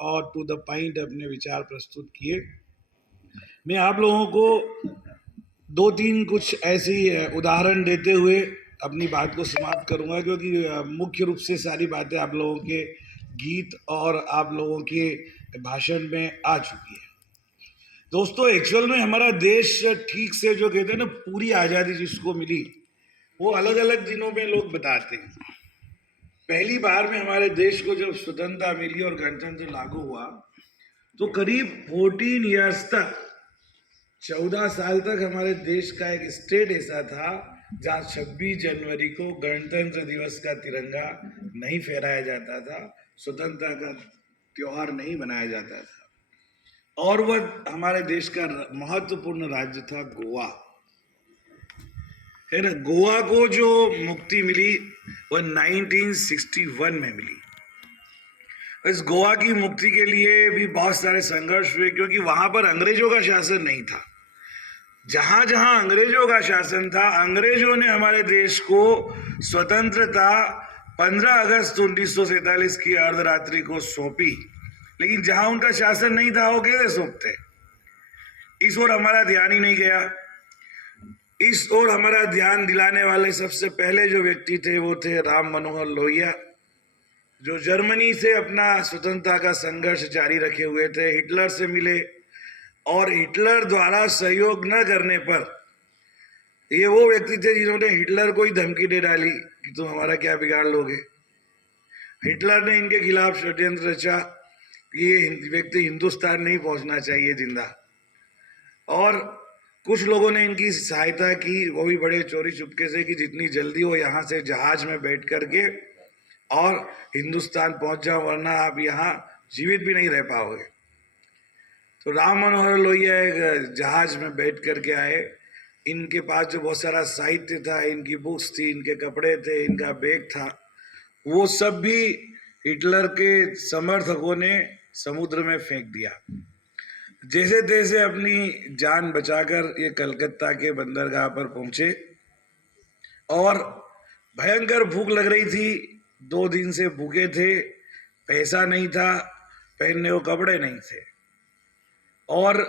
और to the point अपने विचार प्रस्तुत किए। मैं आप लोगों को दो तीन कुछ ऐसी उदाहरण देते हुए अपनी बात को समाप्त करूंगा, क्योंकि मुख्य रूप से सारी बातें आप लोगों के गीत और आप लोगों के भाषण में आ चुकी है। दोस्तों, एक्चुअल में हमारा देश ठीक से जो कहते हैं ना, पूरी आज़ादी जिसको मिली, वो अलग अलग दिनों में लोग बताते हैं। पहली बार में हमारे देश को जब स्वतंत्रता मिली और गणतंत्र लागू हुआ, तो करीब 14 ईयर्स तक, 14 साल तक हमारे देश का एक स्टेट ऐसा था जहां 26 जनवरी को गणतंत्र दिवस का तिरंगा नहीं फहराया जाता था, स्वतंत्रता का त्योहार नहीं मनाया जाता था। और वह हमारे देश का महत्वपूर्ण राज्य था गोवा, है ना। गोवा को जो मुक्ति मिली वह 1961 में मिली। इस गोवा की मुक्ति के लिए भी बहुत सारे संघर्ष हुए, क्योंकि वहां पर अंग्रेजों का शासन नहीं था। जहां जहां अंग्रेजों का शासन था, अंग्रेजों ने हमारे देश को स्वतंत्रता 15 अगस्त 1947 की अर्धरात्रि को सौंपी, लेकिन जहां उनका शासन नहीं था वो कैसे सौंपते। इस ओर हमारा ध्यान ही नहीं गया। इस ओर हमारा ध्यान दिलाने वाले सबसे पहले जो व्यक्ति थे वो थे राम मनोहर लोहिया, जो जर्मनी से अपना स्वतंत्रता का संघर्ष जारी रखे हुए थे। हिटलर से मिले और हिटलर द्वारा सहयोग न करने पर, ये वो व्यक्ति थे जिन्होंने हिटलर को ही धमकी दे डाली कि तुम हमारा क्या बिगाड़ लोगे। हिटलर ने इनके खिलाफ षड्यंत्र रचा कि ये व्यक्ति हिंदुस्तान नहीं पहुंचना चाहिए जिंदा, और कुछ लोगों ने इनकी सहायता की, वो भी बड़े चोरी चुपके से, कि जितनी जल्दी हो यहाँ से जहाज में बैठ करके और हिंदुस्तान पहुंच जाओ, वरना आप यहाँ जीवित भी नहीं रह पाओगे। तो राम मनोहर लोहिया एक जहाज में बैठ करके आए। इनके पास जो बहुत सारा साहित्य था, इनकी बुक्स थी, इनके कपड़े थे, इनका बैग था, वो सब भी हिटलर के समर्थकों ने समुद्र में फेंक दिया। जैसे तैसे अपनी जान बचाकर ये कलकत्ता के बंदरगाह पर पहुंचे, और भयंकर भूख लग रही थी। 2 दिन से भूखे थे, पैसा नहीं था, पहनने को कपड़े नहीं थे, और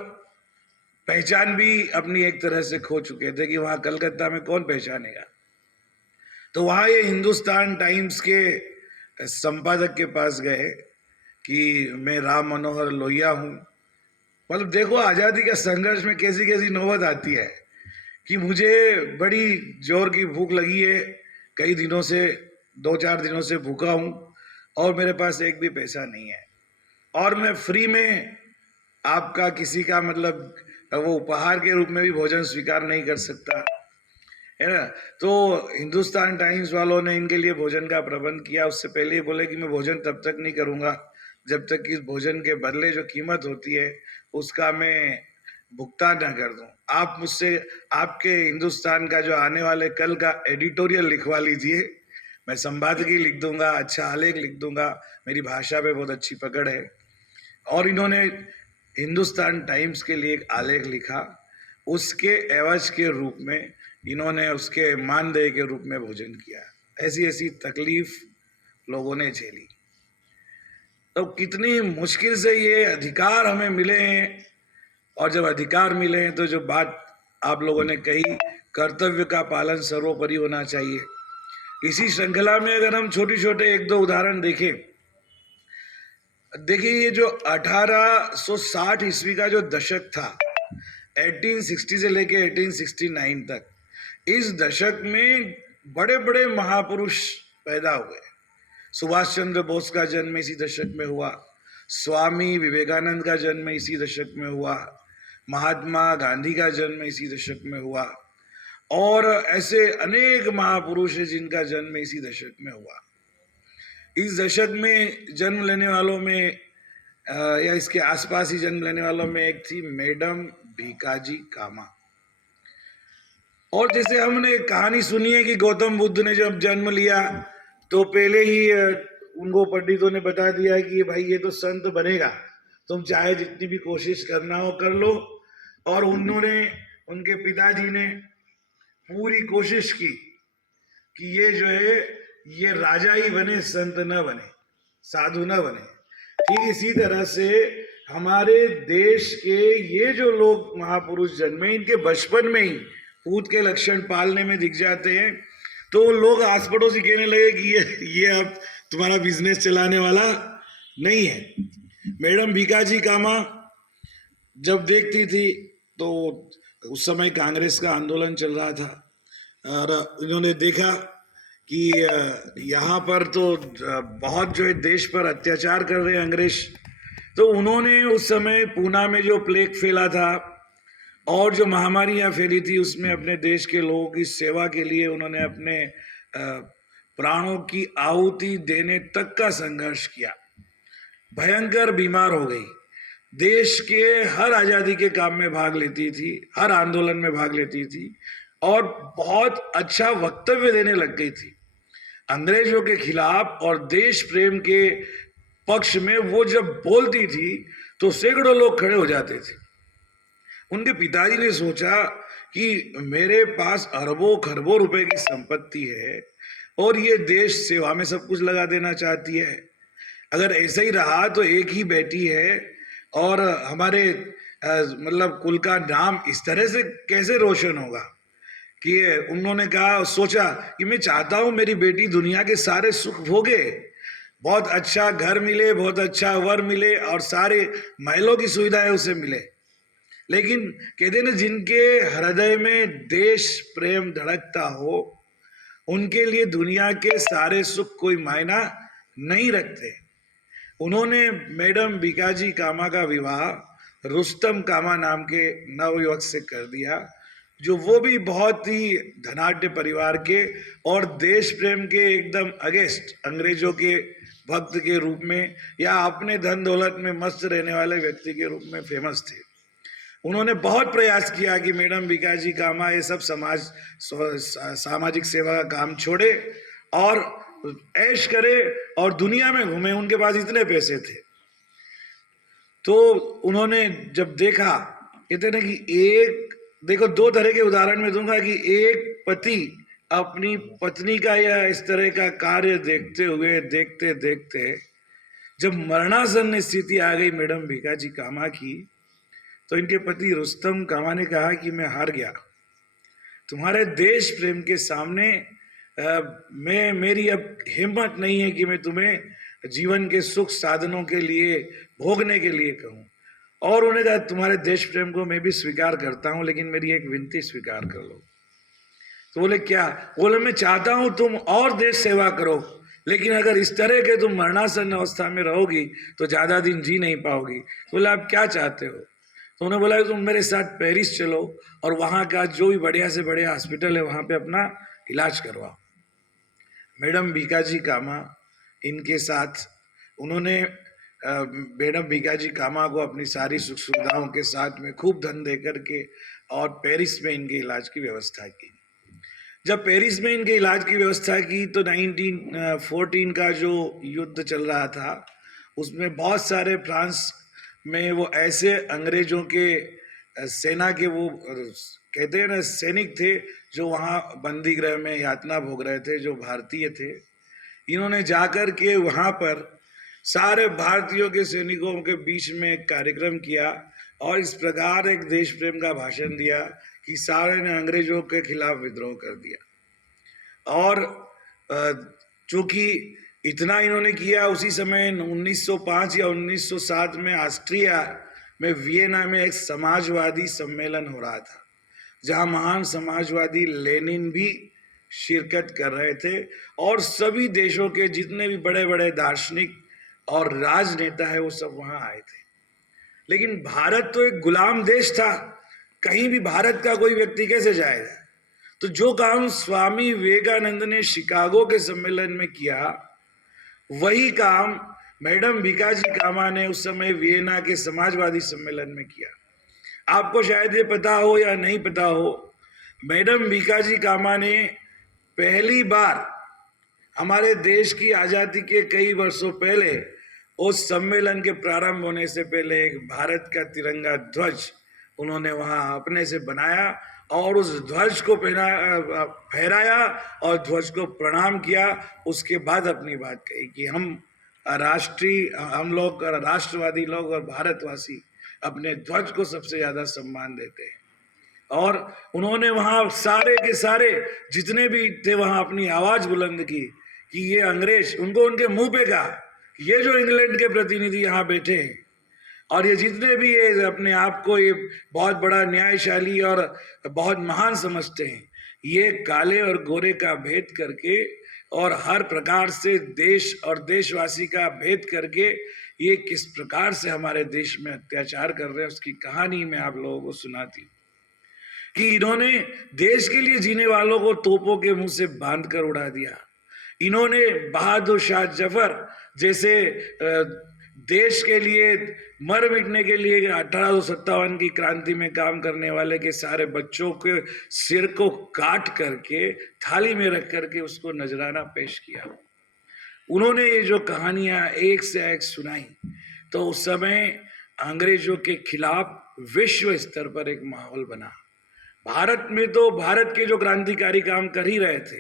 पहचान भी अपनी एक तरह से खो चुके थे कि वहां कलकत्ता में कौन पहचानेगा। तो वहां ये हिंदुस्तान टाइम्स के संपादक के पास गए कि मैं राम मनोहर लोहिया हूं। मतलब देखो, आजादी के संघर्ष में कैसी कैसी नौबत आती है कि मुझे बड़ी जोर की भूख लगी है, कई दिनों से, 2-4 दिनों से भूखा हूं, और मेरे पास एक भी पैसा नहीं है, और मैं फ्री में आपका किसी का मतलब वो उपहार के रूप में भी भोजन स्वीकार नहीं कर सकता, है ना। तो हिंदुस्तान टाइम्स वालों ने इनके लिए भोजन का प्रबंध किया। उससे पहले ही बोले कि मैं भोजन तब तक नहीं करूंगा जब तक कि इस भोजन के बदले जो कीमत होती है उसका मैं भुगतान न कर दूं। आप मुझसे आपके हिंदुस्तान का जो आने वाले कल का एडिटोरियल लिखवा लीजिए, मैं संपादकीय लिख दूंगा, अच्छा आलेख लिख दूंगा, मेरी भाषा पे बहुत अच्छी पकड़ है। और इन्होंने हिंदुस्तान टाइम्स के लिए एक आलेख लिखा, उसके एवज के रूप में इन्होंने उसके मानदेय के रूप में भोजन किया। ऐसी ऐसी तकलीफ लोगों ने झेली। तो कितनी मुश्किल से ये अधिकार हमें मिले हैं, और जब अधिकार मिले हैं तो जो बात आप लोगों ने कही, कर्तव्य का पालन सर्वोपरि होना चाहिए। इसी श्रृंखला में अगर हम छोटे छोटे 1-2 उदाहरण देखें, देखिए ये जो 1860 ईस्वी का जो दशक था, 1860 से लेके 1869 तक, इस दशक में बड़े बड़े महापुरुष पैदा हुए। सुभाष चंद्र बोस का जन्म इसी दशक में हुआ, स्वामी विवेकानंद का जन्म इसी दशक में हुआ, महात्मा गांधी का जन्म इसी दशक में हुआ, और ऐसे अनेक महापुरुष हैं जिनका जन्म इसी दशक में हुआ। इस दशक में जन्म लेने वालों में या इसके आसपास ही जन्म लेने वालों में एक थी मैडम भीकाजी कामा। और जैसे हमने कहानी सुनी है कि गौतम बुद्ध ने जब जन्म लिया तो पहले ही उनको पंडितों ने बता दिया कि भाई ये तो संत बनेगा, तुम चाहे जितनी भी कोशिश करना हो कर लो। और उन्होंने, उनके पिताजी ने पूरी कोशिश की कि ये जो है ये राजा ही बने, संत न बने, साधु न बने। ठीक इसी तरह से हमारे देश के ये जो लोग महापुरुष जन्मे, इनके बचपन में ही पूत के लक्षण पालने में दिख जाते हैं, तो लोग आस पड़ोस ही कहने लगे कि ये अब तुम्हारा बिजनेस चलाने वाला नहीं है। मैडम भीकाजी कामा जब देखती थी तो उस समय कांग्रेस का आंदोलन चल रहा था, और इन्होंने देखा कि यहाँ पर तो बहुत जो है देश पर अत्याचार कर रहे हैं अंग्रेज, तो उन्होंने उस समय पूना में जो प्लेग फैला था और जो महामारियां फैली थी, उसमें अपने देश के लोगों की सेवा के लिए उन्होंने अपने प्राणों की आहुति देने तक का संघर्ष किया। भयंकर बीमार हो गई, देश के हर आज़ादी के काम में भाग लेती थी, हर आंदोलन में भाग लेती थी और बहुत अच्छा वक्तव्य देने लग गई थी अंग्रेजों के खिलाफ, और देश प्रेम के पक्ष में वो जब बोलती थी तो सैकड़ों लोग खड़े हो जाते थे। उनके पिताजी ने सोचा कि मेरे पास अरबों खरबों रुपए की संपत्ति है और ये देश सेवा में सब कुछ लगा देना चाहती है, अगर ऐसा ही रहा तो एक ही बेटी है और हमारे मतलब कुल का नाम इस तरह से कैसे रोशन होगा। कि उन्होंने कहा, सोचा कि मैं चाहता हूं मेरी बेटी दुनिया के सारे सुख भोगे, बहुत अच्छा घर मिले, बहुत अच्छा वर मिले और सारे महलों की सुविधाएं उसे मिले, लेकिन कहते ना जिनके हृदय में देश प्रेम धड़कता हो उनके लिए दुनिया के सारे सुख कोई मायना नहीं रखते। उन्होंने मैडम भीकाजी कामा का विवाह रुस्तम कामा नाम के नवयुवक से कर दिया, जो वो भी बहुत ही धनाढ्य परिवार के और देश प्रेम के एकदम अगेंस्ट अंग्रेजों के भक्त के रूप में या अपने धन दौलत में मस्त रहने वाले व्यक्ति के रूप में फेमस थे। उन्होंने बहुत प्रयास किया कि मैडम भीकाजी कामा ये सब सामाजिक सेवा का काम छोड़े और ऐश करे और दुनिया में घूमे, उनके पास इतने पैसे थे। तो उन्होंने जब देखा, कहते ना कि एक देखो दो तरह के उदाहरण में दूंगा कि एक पति अपनी पत्नी का या इस तरह का कार्य देखते हुए देखते देखते जब मरणासन्न स्थिति आ गई मैडम भीकाजी कामा की, तो इनके पति रुस्तम कामा ने कहा कि मैं हार गया, तुम्हारे देश प्रेम के सामने मेरी अब हिम्मत नहीं है कि मैं तुम्हें जीवन के सुख साधनों के लिए भोगने के लिए कहूँ। और उन्हें कहा तुम्हारे देश प्रेम को मैं भी स्वीकार करता हूँ, लेकिन मेरी एक विनती स्वीकार कर लो। तो बोले क्या? बोले मैं चाहता हूँ तुम और देश सेवा करो, लेकिन अगर इस तरह के तुम मरणासन्न अवस्था में रहोगी तो ज़्यादा दिन जी नहीं पाओगी। बोले आप क्या चाहते हो? तो उन्होंने बोला तुम मेरे साथ पेरिस चलो और वहाँ का जो भी बढ़िया से बढ़िया हॉस्पिटल है वहाँ पे अपना इलाज करवाओ। मैडम भीकाजी कामा इनके साथ, उन्होंने मैडम भीकाजी कामा को अपनी सारी सुख सुविधाओं के साथ में खूब धन दे करके और पेरिस में इनके इलाज की व्यवस्था की। जब पेरिस में इनके इलाज की व्यवस्था की तो 1914 का जो युद्ध चल रहा था उसमें बहुत सारे फ्रांस में वो ऐसे अंग्रेजों के सेना के वो कहते हैं ना सैनिक थे जो वहाँ बंदी गृह में यातना भोग रहे थे, जो भारतीय थे। इन्होंने जाकर के वहाँ पर सारे भारतीयों के सैनिकों के बीच में एक कार्यक्रम किया और इस प्रकार एक देश प्रेम का भाषण दिया कि सारे ने अंग्रेजों के खिलाफ विद्रोह कर दिया। और चूंकि इतना इन्होंने किया, उसी समय 1905 या 1907 में ऑस्ट्रिया में वियना में एक समाजवादी सम्मेलन हो रहा था, जहां महान समाजवादी लेनिन भी शिरकत कर रहे थे और सभी देशों के जितने भी बड़े बड़े दार्शनिक और राजनेता है वो सब वहां आए थे। लेकिन भारत तो एक गुलाम देश था, कहीं भी भारत का कोई व्यक्ति कैसे जाएगा? तो जो काम स्वामी विवेकानंद ने शिकागो के सम्मेलन में किया, वही काम मैडम भीकाजी कामा ने उस समय वियना के समाजवादी सम्मेलन में किया। आपको शायद ये पता हो या नहीं पता हो, मैडम भीकाजी कामा ने पहली बार हमारे देश की आज़ादी के कई वर्षों पहले उस सम्मेलन के प्रारंभ होने से पहले एक भारत का तिरंगा ध्वज उन्होंने वहाँ अपने से बनाया और उस ध्वज को फहराया और ध्वज को प्रणाम किया। उसके बाद अपनी बात कही कि हम राष्ट्रीय हम लोग राष्ट्रवादी लोग और भारतवासी अपने ध्वज को सबसे ज्यादा सम्मान देते हैं। और उन्होंने वहां सारे के सारे जितने भी थे वहां अपनी आवाज बुलंद की कि ये अंग्रेज, उनको उनके मुंह पे कहा ये जो इंग्लैंड के प्रतिनिधि यहाँ बैठे हैं और ये जितने भी ये अपने आप को ये बहुत बड़ा न्यायशाली और बहुत महान समझते हैं, ये काले और गोरे का भेद करके और हर प्रकार से देश और देशवासी का भेद करके ये किस प्रकार से हमारे देश में अत्याचार कर रहे हैं उसकी कहानी मैं आप लोगों को सुनाती हूँ कि इन्होंने देश के लिए जीने वालों को तोपों के मुंह से बांध कर उड़ा दिया। इन्होंने बहादुर शाह जफर जैसे देश के लिए मर मिटने के लिए 1857 की क्रांति में काम करने वाले के सारे बच्चों के सिर को काट करके थाली में रख करके उसको नजराना पेश किया। उन्होंने ये जो कहानियां एक से एक सुनाई तो उस समय अंग्रेजों के खिलाफ विश्व स्तर पर एक माहौल बना। भारत में तो भारत के जो क्रांतिकारी काम कर ही रहे थे,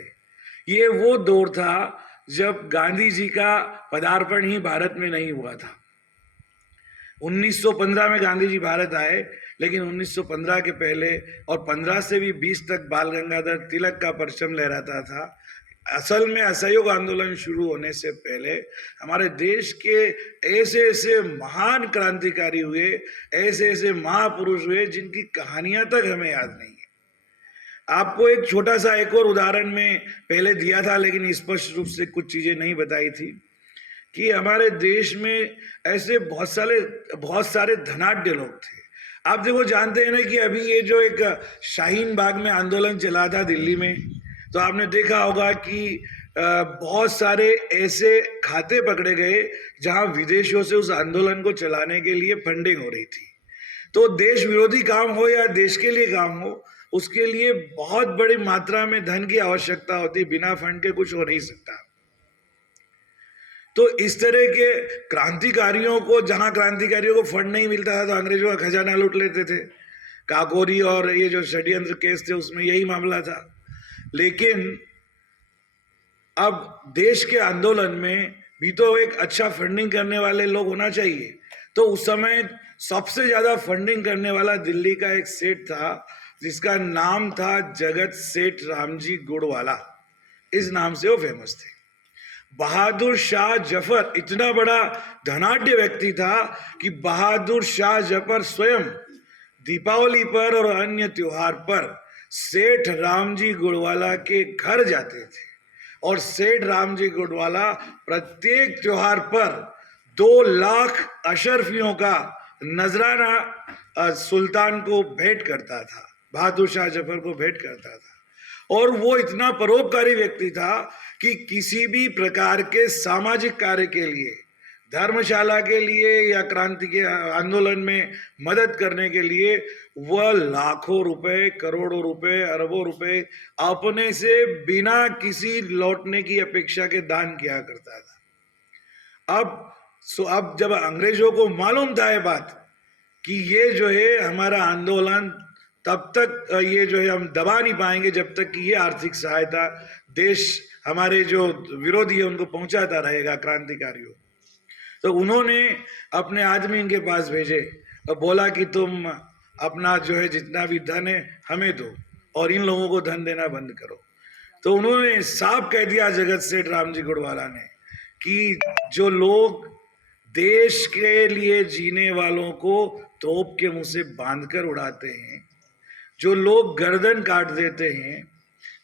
ये वो दौर था जब गांधी जी का पदार्पण ही भारत में नहीं हुआ था। 1915 में गांधी जी भारत आए, लेकिन 1915 के पहले और 15 से भी 20 तक बाल गंगाधर तिलक का परचम लहराता था। असल में असहयोग आंदोलन शुरू होने से पहले हमारे देश के ऐसे ऐसे महान क्रांतिकारी हुए, ऐसे ऐसे महापुरुष हुए जिनकी कहानियां तक हमें याद नहीं है। आपको एक छोटा सा एक और उदाहरण में पहले दिया था, लेकिन स्पष्ट रूप से कुछ चीजें नहीं बताई थी कि हमारे देश में ऐसे बहुत सारे धनाढ्य लोग थे। आप देखो जानते हैं ना कि अभी ये जो एक शाहीन बाग में आंदोलन चला था दिल्ली में, तो आपने देखा होगा कि बहुत सारे ऐसे खाते पकड़े गए जहां विदेशों से उस आंदोलन को चलाने के लिए फंडिंग हो रही थी। तो देश विरोधी काम हो या देश के लिए काम हो, उसके लिए बहुत बड़ी मात्रा में धन की आवश्यकता होती, बिना फंड के कुछ हो नहीं सकता। तो इस तरह के क्रांतिकारियों को, जहां क्रांतिकारियों को फंड नहीं मिलता था तो अंग्रेजों का खजाना लूट लेते थे। काकोरी और ये जो षड्यंत्र केस थे उसमें यही मामला था। लेकिन अब देश के आंदोलन में भी तो एक अच्छा फंडिंग करने वाले लोग होना चाहिए। तो उस समय सबसे ज्यादा फंडिंग करने वाला दिल्ली का एक सेठ था जिसका नाम था जगत सेठ रामजी गुड़वाला। इस नाम से वो फेमस थे। बहादुर शाह जफर इतना बड़ा धनाढ्य व्यक्ति था कि बहादुर शाह जफर स्वयं दीपावली पर और अन्य त्योहार पर सेठ रामजी गुड़वाला के घर जाते थे और सेठ रामजी गुड़वाला प्रत्येक त्योहार पर 2 लाख अशरफियों का नजराना सुल्तान को भेंट करता था, बहादुर शाह जफर को भेंट करता था। और वो इतना परोपकारी व्यक्ति था कि किसी भी प्रकार के सामाजिक कार्य के लिए, धर्मशाला के लिए या क्रांति के आंदोलन में मदद करने के लिए वह लाखों रुपए, करोड़ों रुपए, अरबों रुपए अपने से बिना किसी लौटने की अपेक्षा के दान किया करता था। अब जब अंग्रेजों को मालूम था ये बात कि ये जो है हमारा आंदोलन तब तक ये जो है हम दबा नहीं पाएंगे जब तक कि ये आर्थिक सहायता देश हमारे जो विरोधी है उनको पहुंचाता रहेगा, क्रांतिकारियों। तो उन्होंने अपने आदमी इनके पास भेजे और बोला कि तुम अपना जो है जितना भी धन है हमें दो और इन लोगों को धन देना बंद करो। तो उन्होंने साफ कह दिया जगत सेठ रामजी गुड़वाला ने कि जो लोग देश के लिए जीने वालों को तोप के मुंह से बांधकर उड़ाते हैं, जो लोग गर्दन काट देते हैं,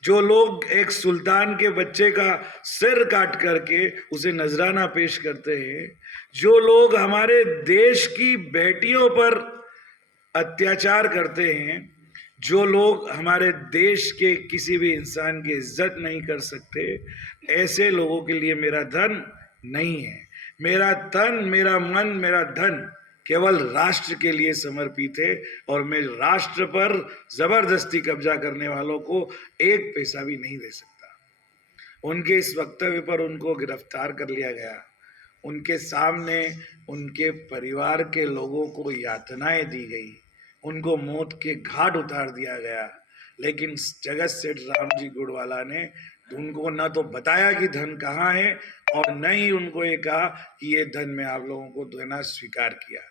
जो लोग एक सुल्तान के बच्चे का सिर काट करके उसे नजराना पेश करते हैं, जो लोग हमारे देश की बेटियों पर अत्याचार करते हैं, जो लोग हमारे देश के किसी भी इंसान की इज्जत नहीं कर सकते, ऐसे लोगों के लिए मेरा धन नहीं है। मेरा तन, मेरा मन, मेरा धन केवल राष्ट्र के लिए समर्पित है और मैं राष्ट्र पर जबरदस्ती कब्जा करने वालों को 1 पैसा भी नहीं दे सकता। उनके इस वक्तव्य पर उनको गिरफ्तार कर लिया गया। उनके सामने उनके परिवार के लोगों को यातनाएं दी गई, उनको मौत के घाट उतार दिया गया। लेकिन जगत सेठ रामजी गुड़वाला ने उनको न तो बताया कि धन कहाँ है और न ही उनको ये कहा कि ये धन मैं आप लोगों को देना स्वीकार किया।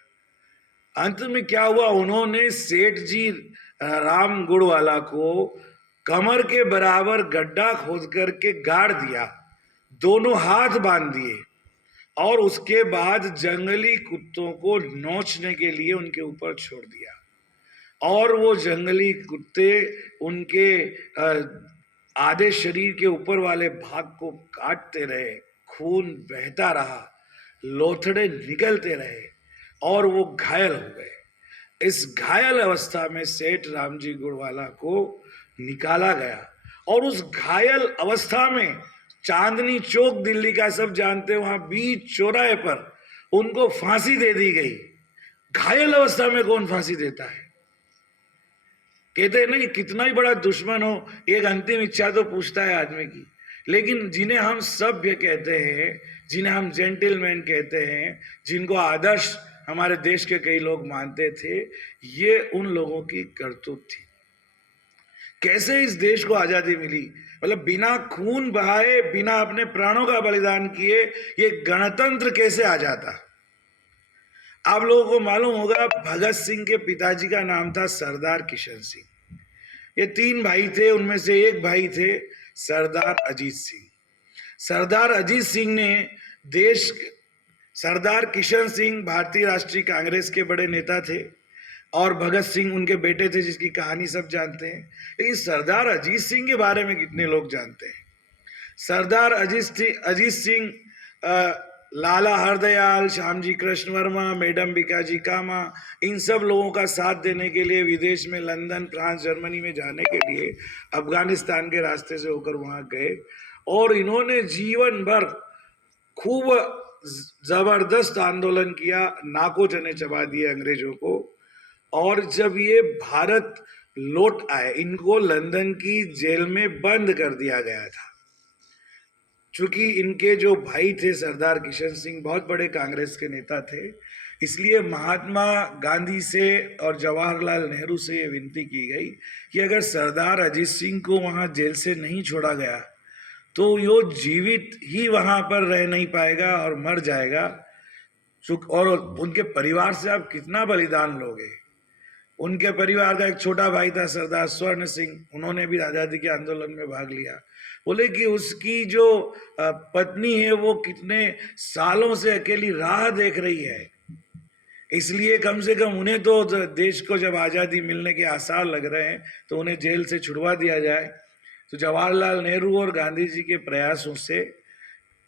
अंत में क्या हुआ, उन्होंने सेठ जी राम गुड़वाला को कमर के बराबर गड्ढा खोद करके गाड़ दिया, दोनों हाथ बांध दिए और उसके बाद जंगली कुत्तों को नोचने के लिए उनके ऊपर छोड़ दिया। और वो जंगली कुत्ते उनके आधे शरीर के ऊपर वाले भाग को काटते रहे, खून बहता रहा, लोथड़े निकलते रहे और वो घायल हो गए। इस घायल अवस्था में सेठ रामजी गुड़वाला को निकाला गया और उस घायल अवस्था में चांदनी चौक, दिल्ली का सब जानते हैं, वहां बीच चौराहे पर उनको फांसी दे दी गई। घायल अवस्था में कौन फांसी देता है? कहते हैं ना कि कितना ही बड़ा दुश्मन हो, एक अंतिम इच्छा तो पूछता है आदमी की। लेकिन जिन्हें हम सभ्य कहते हैं, जिन्हें हम जेंटलमैन कहते हैं, जिनको आदर्श हमारे देश के कई लोग मानते थे, ये उन लोगों की करतूत थी। कैसे इस देश को आजादी मिली? मतलब बिना खून बहाए, बिना अपने प्राणों का बलिदान किए ये गणतंत्र कैसे आ जाता? आप लोगों को मालूम होगा, भगत सिंह के पिताजी का नाम था सरदार किशन सिंह। ये तीन भाई थे, उनमें से एक भाई थे सरदार अजीत सिंह। सरदार अजीत सिंह ने देश, सरदार किशन सिंह भारतीय राष्ट्रीय कांग्रेस के बड़े नेता थे और भगत सिंह उनके बेटे थे, जिसकी कहानी सब जानते हैं। लेकिन सरदार अजीत सिंह के बारे में कितने लोग जानते हैं? सरदार अजीत सिंह लाला हरदयाल, श्यामजी कृष्ण वर्मा, मैडम भिकाजी कामा, इन सब लोगों का साथ देने के लिए विदेश में लंदन, फ्रांस, जर्मनी में जाने के लिए अफगानिस्तान के रास्ते से होकर वहां गए और इन्होंने जीवन भर खूब जबरदस्त आंदोलन किया, नाकों चने चबा दिए अंग्रेजों को। और जब ये भारत लौट आए, इनको लंदन की जेल में बंद कर दिया गया था। चूंकि इनके जो भाई थे सरदार किशन सिंह बहुत बड़े कांग्रेस के नेता थे, इसलिए महात्मा गांधी से और जवाहरलाल नेहरू से ये विनती की गई कि अगर सरदार अजीत सिंह को वहां जेल से नहीं छोड़ा गया तो यो जीवित ही वहां पर रह नहीं पाएगा और मर जाएगा। और उनके परिवार से आप कितना बलिदान लोगे? उनके परिवार का एक छोटा भाई था सरदार स्वर्ण सिंह, उन्होंने भी आज़ादी के आंदोलन में भाग लिया। बोले कि उसकी जो पत्नी है वो कितने सालों से अकेली राह देख रही है, इसलिए कम से कम उन्हें तो देश को जब आज़ादी मिलने के आसार लग रहे हैं तो उन्हें जेल से छुड़वा दिया जाए। तो जवाहरलाल नेहरू और गांधी जी के प्रयासों से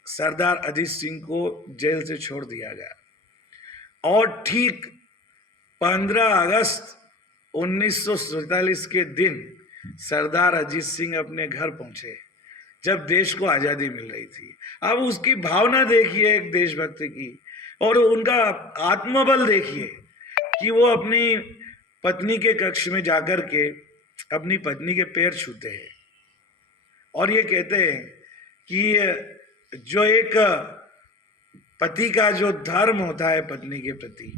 सरदार अजीत सिंह को जेल से छोड़ दिया गया और ठीक 15 अगस्त 1947 के दिन सरदार अजीत सिंह अपने घर पहुंचे, जब देश को आज़ादी मिल रही थी। अब उसकी भावना देखिए एक देशभक्ति की, और उनका आत्मबल देखिए कि वो अपनी पत्नी के कक्ष में जाकर के अपनी पत्नी के पैर छूते हैं और ये कहते हैं कि जो एक पति का जो धर्म होता है पत्नी के प्रति,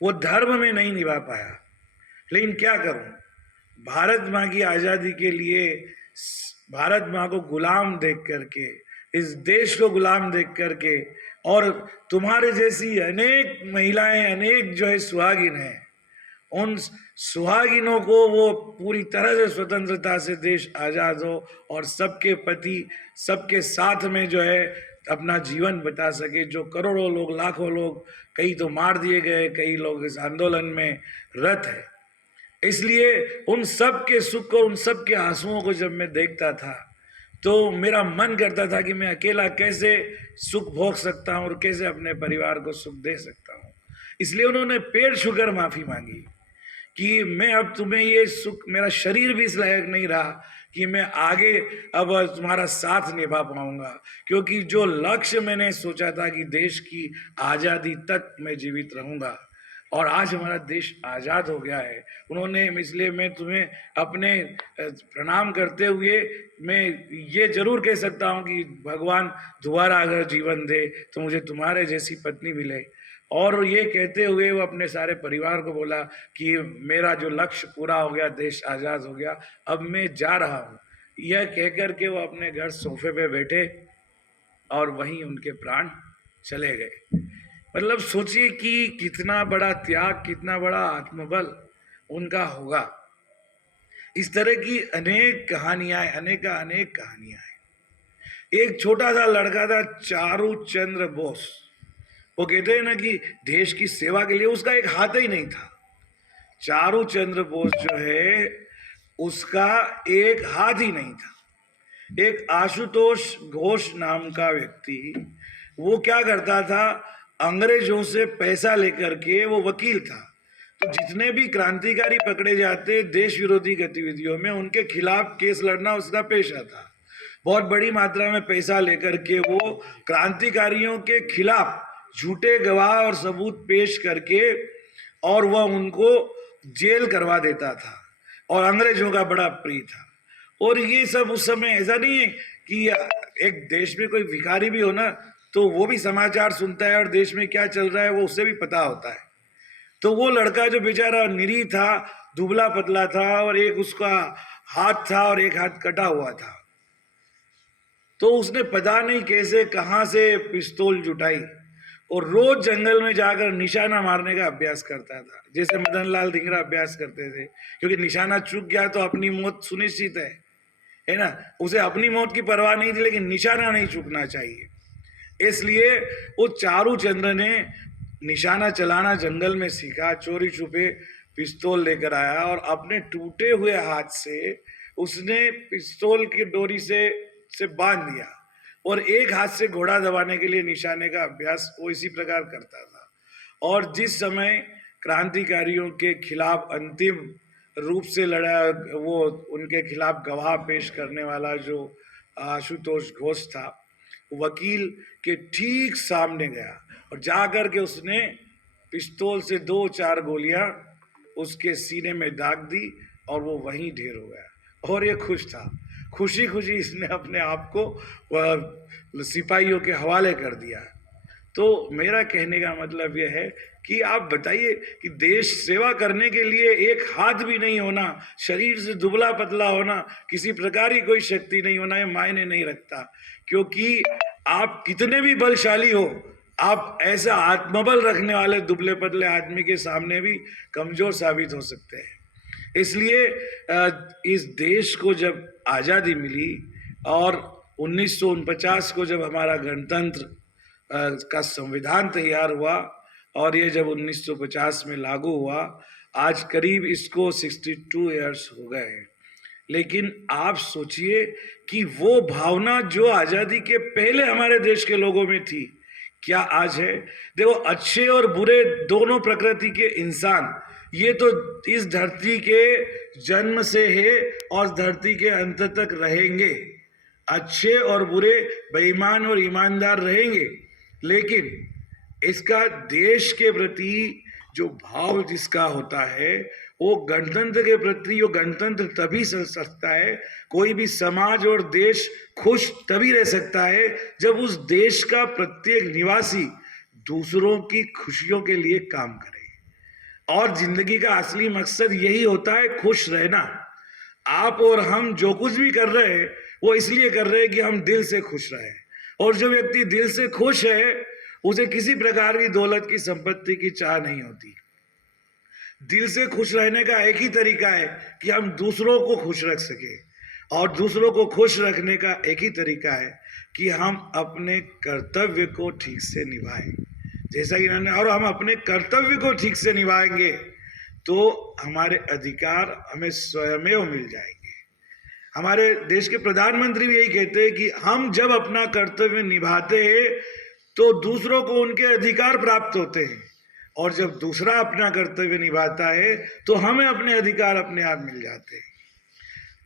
वो धर्म में नहीं निभा पाया। लेकिन क्या करूं, भारत माँ की आज़ादी के लिए, भारत माँ को गुलाम देख करके, इस देश को गुलाम देख करके, और तुम्हारे जैसी अनेक महिलाएं, अनेक जो है सुहागिन हैं, उन सुहागिनों को वो पूरी तरह से स्वतंत्रता से देश आज़ाद हो और सबके पति सबके साथ में जो है अपना जीवन बिता सके। जो करोड़ों लोग, लाखों लोग, कई तो मार दिए गए, कई लोग इस आंदोलन में रत है। इसलिए उन सब के सुख को, उन सब के आंसुओं को जब मैं देखता था तो मेरा मन करता था कि मैं अकेला कैसे सुख भोग सकता हूँ और कैसे अपने परिवार को सुख दे सकता हूँ। इसलिए उन्होंने पैर छूकर माफ़ी मांगी कि मैं अब तुम्हें ये सुख, मेरा शरीर भी इस लायक नहीं रहा कि मैं आगे अब तुम्हारा साथ निभा पाऊंगा, क्योंकि जो लक्ष्य मैंने सोचा था कि देश की आज़ादी तक मैं जीवित रहूंगा, और आज हमारा देश आज़ाद हो गया है। उन्होंने, इसलिए मैं तुम्हें अपने प्रणाम करते हुए मैं ये जरूर कह सकता हूँ कि भगवान दोबारा अगर जीवन दे तो मुझे तुम्हारे जैसी पत्नी मिले। और ये कहते हुए वो अपने सारे परिवार को बोला कि मेरा जो लक्ष्य पूरा हो गया, देश आज़ाद हो गया, अब मैं जा रहा हूँ। यह कहकर के वो अपने घर सोफे पे बैठे और वहीं उनके प्राण चले गए। मतलब सोचिए कि कितना बड़ा त्याग, कितना बड़ा आत्मबल उनका होगा। इस तरह की अनेक कहानियां, अनेक कहानियां हैं। एक छोटा सा लड़का था, चारू चंद्र बोस। वो कहते हैं ना कि देश की सेवा के लिए उसका एक हाथ ही नहीं था। चारू चंद्र बोस जो है, उसका एक हाथ ही नहीं था। एक आशुतोष घोष नाम का व्यक्ति, वो क्या करता था, अंग्रेजों से पैसा लेकर के, वो वकील था, तो जितने भी क्रांतिकारी पकड़े जाते देश विरोधी गतिविधियों में, उनके खिलाफ केस लड़ना उसका पेशा था। बहुत बड़ी मात्रा में पैसा लेकर के वो क्रांतिकारियों के खिलाफ झूठे गवाह और सबूत पेश करके और वह उनको जेल करवा देता था, और अंग्रेजों का बड़ा प्रिय था। और ये सब उस समय ऐसा नहीं है कि एक देश में कोई भिखारी भी हो ना, तो वो भी समाचार सुनता है और देश में क्या चल रहा है वो उसे भी पता होता है। तो वो लड़का जो बेचारा निरीह था, दुबला पतला था, और एक उसका हाथ था और एक हाथ कटा हुआ था, तो उसने पता नहीं कैसे कहाँ से पिस्तौल जुटाई और रोज जंगल में जाकर निशाना मारने का अभ्यास करता था, जैसे मदन लाल धिंगरा अभ्यास करते थे। क्योंकि निशाना चूक गया तो अपनी मौत सुनिश्चित है ना। उसे अपनी मौत की परवाह नहीं थी, लेकिन निशाना नहीं चूकना चाहिए। इसलिए वो चारू चंद्र ने निशाना चलाना जंगल में सीखा, चोरी छुपे पिस्तौल लेकर आया और अपने टूटे हुए हाथ से उसने पिस्तौल की डोरी से बांध दिया, और एक हाथ से घोड़ा दबाने के लिए निशाने का अभ्यास वो इसी प्रकार करता था। और जिस समय क्रांतिकारियों के खिलाफ अंतिम रूप से लड़ा, वो उनके खिलाफ गवाह पेश करने वाला जो आशुतोष घोष था, वकील के ठीक सामने गया और जाकर के उसने पिस्तौल से 2-4 गोलियां उसके सीने में दाग दी और वो वहीं ढेर हो गया। और ये खुश था, खुशी खुशी इसने अपने आप को सिपाहियों के हवाले कर दिया। तो मेरा कहने का मतलब यह है कि आप बताइए कि देश सेवा करने के लिए एक हाथ भी नहीं होना, शरीर से दुबला पतला होना, किसी प्रकार की कोई शक्ति नहीं होना, ये मायने नहीं रखता। क्योंकि आप कितने भी बलशाली हो, आप ऐसा आत्मबल रखने वाले दुबले पतले आदमी के सामने भी कमजोर साबित हो सकते हैं। इसलिए इस देश को जब आज़ादी मिली और 1949 को जब हमारा गणतंत्र का संविधान तैयार हुआ और ये जब 1950 में लागू हुआ, आज करीब इसको 62 इयर्स हो गए हैं। लेकिन आप सोचिए कि वो भावना जो आज़ादी के पहले हमारे देश के लोगों में थी, क्या आज है? देखो, अच्छे और बुरे दोनों प्रकृति के इंसान ये तो इस धरती के जन्म से है और धरती के अंत तक रहेंगे। अच्छे और बुरे, बेईमान और ईमानदार रहेंगे, लेकिन इसका देश के प्रति जो भाव जिसका होता है, वो गणतंत्र के प्रति, वो गणतंत्र तभी चल सकता है, कोई भी समाज और देश खुश तभी रह सकता है जब उस देश का प्रत्येक निवासी दूसरों की खुशियों के लिए काम करे। और जिंदगी का असली मकसद यही होता है, खुश रहना। आप और हम जो कुछ भी कर रहे हैं वो इसलिए कर रहे हैं कि हम दिल से खुश रहें। और जो व्यक्ति दिल से खुश है, उसे किसी प्रकार की दौलत की, संपत्ति की चाह नहीं होती। दिल से खुश रहने का एक ही तरीका है कि हम दूसरों को खुश रख सके, और दूसरों को खुश रखने का एक ही तरीका है कि हम अपने कर्तव्य को ठीक से निभाएं। जैसा कि मैंने, और हम अपने कर्तव्य को ठीक से निभाएंगे तो हमारे अधिकार हमें स्वयमेव मिल जाएंगे। हमारे देश के प्रधानमंत्री भी यही कहते हैं कि हम जब अपना कर्तव्य निभाते हैं तो दूसरों को उनके अधिकार प्राप्त होते हैं, और जब दूसरा अपना कर्तव्य निभाता है तो हमें अपने अधिकार अपने आप मिल जाते हैं।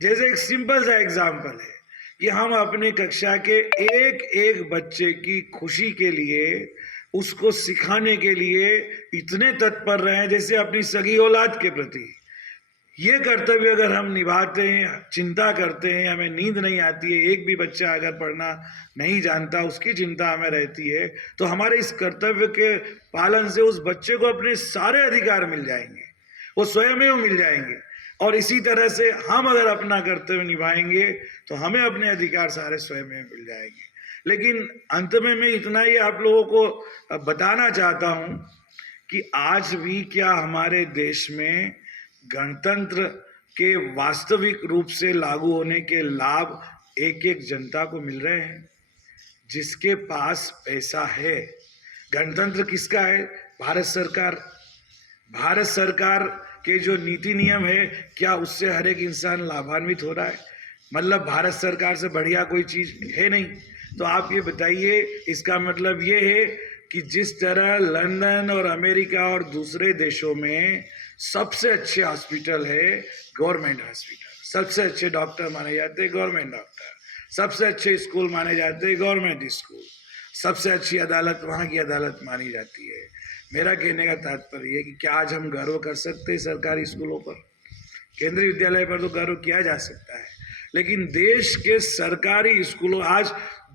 जैसे एक सिंपल सा एग्जाम्पल है कि हम अपनी कक्षा के एक एक बच्चे की खुशी के लिए, उसको सिखाने के लिए इतने तत्पर रहे जैसे अपनी सगी औलाद के प्रति। ये कर्तव्य अगर हम निभाते हैं, चिंता करते हैं, हमें नींद नहीं आती है, एक भी बच्चा अगर पढ़ना नहीं जानता उसकी चिंता हमें रहती है, तो हमारे इस कर्तव्य के पालन से उस बच्चे को अपने सारे अधिकार मिल जाएंगे, वो स्वयं मिल जाएंगे। और इसी तरह से हम अगर अपना कर्तव्य निभाएंगे तो हमें अपने अधिकार सारे स्वयं मिल जाएंगे। लेकिन अंत में मैं इतना ही आप लोगों को बताना चाहता हूं कि आज भी क्या हमारे देश में गणतंत्र के वास्तविक रूप से लागू होने के लाभ एक एक जनता को मिल रहे हैं, जिसके पास पैसा है। गणतंत्र किसका है? भारत सरकार। भारत सरकार के जो नीति नियम है, क्या उससे हर एक इंसान लाभान्वित हो रहा है? मतलब भारत सरकार से बढ़िया कोई चीज है नहीं। तो आप ये बताइए, इसका मतलब ये है कि जिस तरह लंदन और अमेरिका और दूसरे देशों में सबसे अच्छे हॉस्पिटल है गवर्नमेंट हॉस्पिटल, सबसे अच्छे डॉक्टर माने जाते हैं गवर्नमेंट डॉक्टर, सबसे अच्छे स्कूल माने जाते हैं गवर्नमेंट स्कूल, सबसे अच्छी अदालत वहाँ की अदालत मानी जाती है। मेरा कहने का तात्पर्य है कि क्या आज हम गर्व कर सकते हैं सरकारी स्कूलों पर? केंद्रीय विद्यालय पर तो गर्व किया जा सकता है, लेकिन देश के सरकारी स्कूलों, आज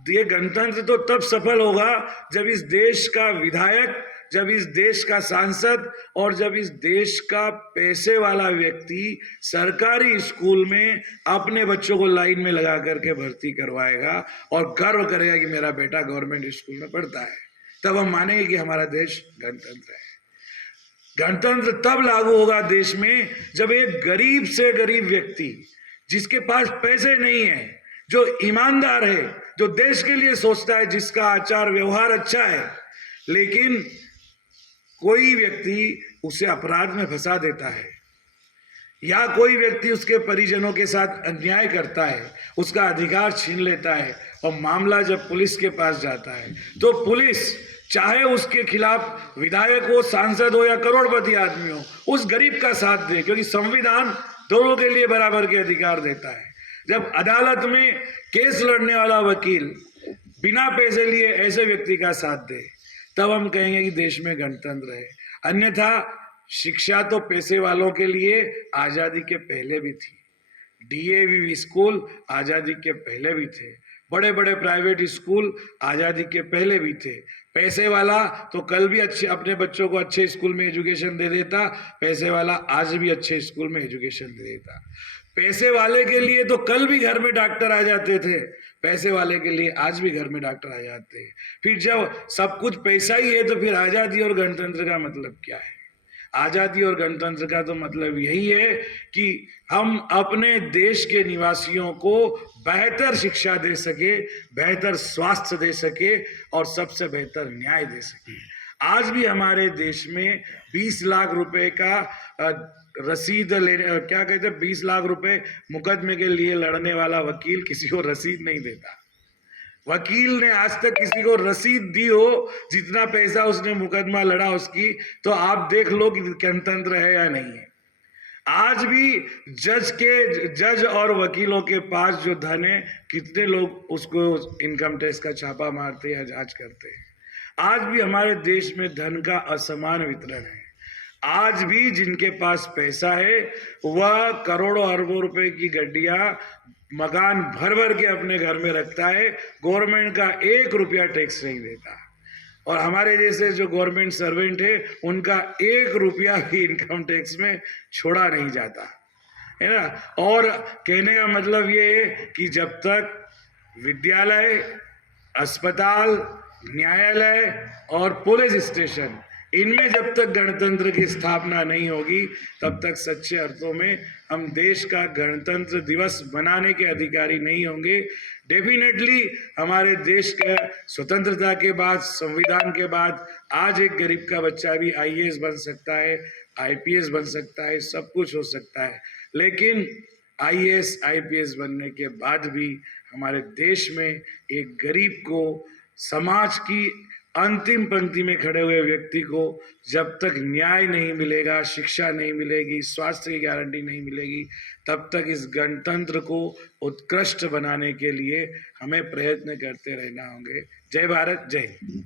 ये गणतंत्र तो तब सफल होगा जब इस देश का विधायक, जब इस देश का सांसद और जब इस देश का पैसे वाला व्यक्ति सरकारी स्कूल में अपने बच्चों को लाइन में लगा करके भर्ती करवाएगा और गर्व करेगा कि मेरा बेटा गवर्नमेंट स्कूल में पढ़ता है। तब हम मानेंगे कि हमारा देश गणतंत्र है। गणतंत्र तब लागू होगा देश में जब एक गरीब से गरीब व्यक्ति, जिसके पास पैसे नहीं है, जो ईमानदार है, जो देश के लिए सोचता है, जिसका आचार व्यवहार अच्छा है, लेकिन कोई व्यक्ति उसे अपराध में फंसा देता है या कोई व्यक्ति उसके परिजनों के साथ अन्याय करता है, उसका अधिकार छीन लेता है और मामला जब पुलिस के पास जाता है तो पुलिस, चाहे उसके खिलाफ विधायक हो, सांसद हो या करोड़पति आदमी हो, उस गरीब का साथ दे, क्योंकि संविधान दोनों के लिए बराबर के अधिकार देता है। जब अदालत में केस लड़ने वाला वकील बिना पैसे लिए ऐसे व्यक्ति का साथ दे, तब हम कहेंगे कि देश में गणतंत्र है। अन्यथा शिक्षा तो पैसे वालों के लिए आजादी के पहले भी थी। डीएवी स्कूल आजादी के पहले भी थे, बड़े बड़े प्राइवेट स्कूल आजादी के पहले भी थे। पैसे वाला तो कल भी अच्छे अपने बच्चों को अच्छे स्कूल में एजुकेशन दे देता, पैसे वाला आज भी अच्छे स्कूल में एजुकेशन दे देता। पैसे वाले के लिए तो कल भी घर में डॉक्टर आ जाते थे, पैसे वाले के लिए आज भी घर में डॉक्टर आ जाते हैं। फिर जब सब कुछ पैसा ही है तो फिर आजादी और गणतंत्र का मतलब क्या है? आजादी और गणतंत्र का तो मतलब यही है कि हम अपने देश के निवासियों को बेहतर शिक्षा दे सके, बेहतर स्वास्थ्य दे सके और सबसे बेहतर न्याय दे सके। आज भी हमारे देश में 20 लाख रुपए का रसीद लेने, क्या कहते हैं, 20 लाख रुपए मुकदमे के लिए लड़ने वाला वकील किसी को रसीद नहीं देता। वकील ने आज तक किसी को रसीद दी हो जितना पैसा उसने मुकदमा लड़ा उसकी, तो आप देख लो कि गणतंत्र है या नहीं है। आज भी जज और वकीलों के पास जो धन है, कितने लोग उसको इनकम टैक्स का छापा मारते हैं या जांच करते हैं। आज भी हमारे देश में धन का असमान वितरण है। आज भी जिनके पास पैसा है वह करोड़ों अरबों रुपए की गड्डियां, मकान भर भर के अपने घर में रखता है, गवर्नमेंट का 1 रुपया टैक्स नहीं देता। और हमारे जैसे जो गवर्नमेंट सर्वेंट है उनका 1 रुपया भी इनकम टैक्स में छोड़ा नहीं जाता है ना। और कहने का मतलब ये है कि जब तक विद्यालय, अस्पताल, न्यायालय और पुलिस स्टेशन, इनमें जब तक गणतंत्र की स्थापना नहीं होगी, तब तक सच्चे अर्थों में हम देश का गणतंत्र दिवस मनाने के अधिकारी नहीं होंगे। डेफिनेटली हमारे देश के स्वतंत्रता के बाद, संविधान के बाद, आज एक गरीब का बच्चा भी आईएएस बन सकता है, आईपीएस बन सकता है, सब कुछ हो सकता है। लेकिन आईएएस आईपीएस बनने के बाद भी हमारे देश में एक गरीब को, समाज की अंतिम पंक्ति में खड़े हुए व्यक्ति को जब तक न्याय नहीं मिलेगा, शिक्षा नहीं मिलेगी, स्वास्थ्य की गारंटी नहीं मिलेगी, तब तक इस गणतंत्र को उत्कृष्ट बनाने के लिए हमें प्रयत्न करते रहना होंगे। जय भारत, जय हिंद।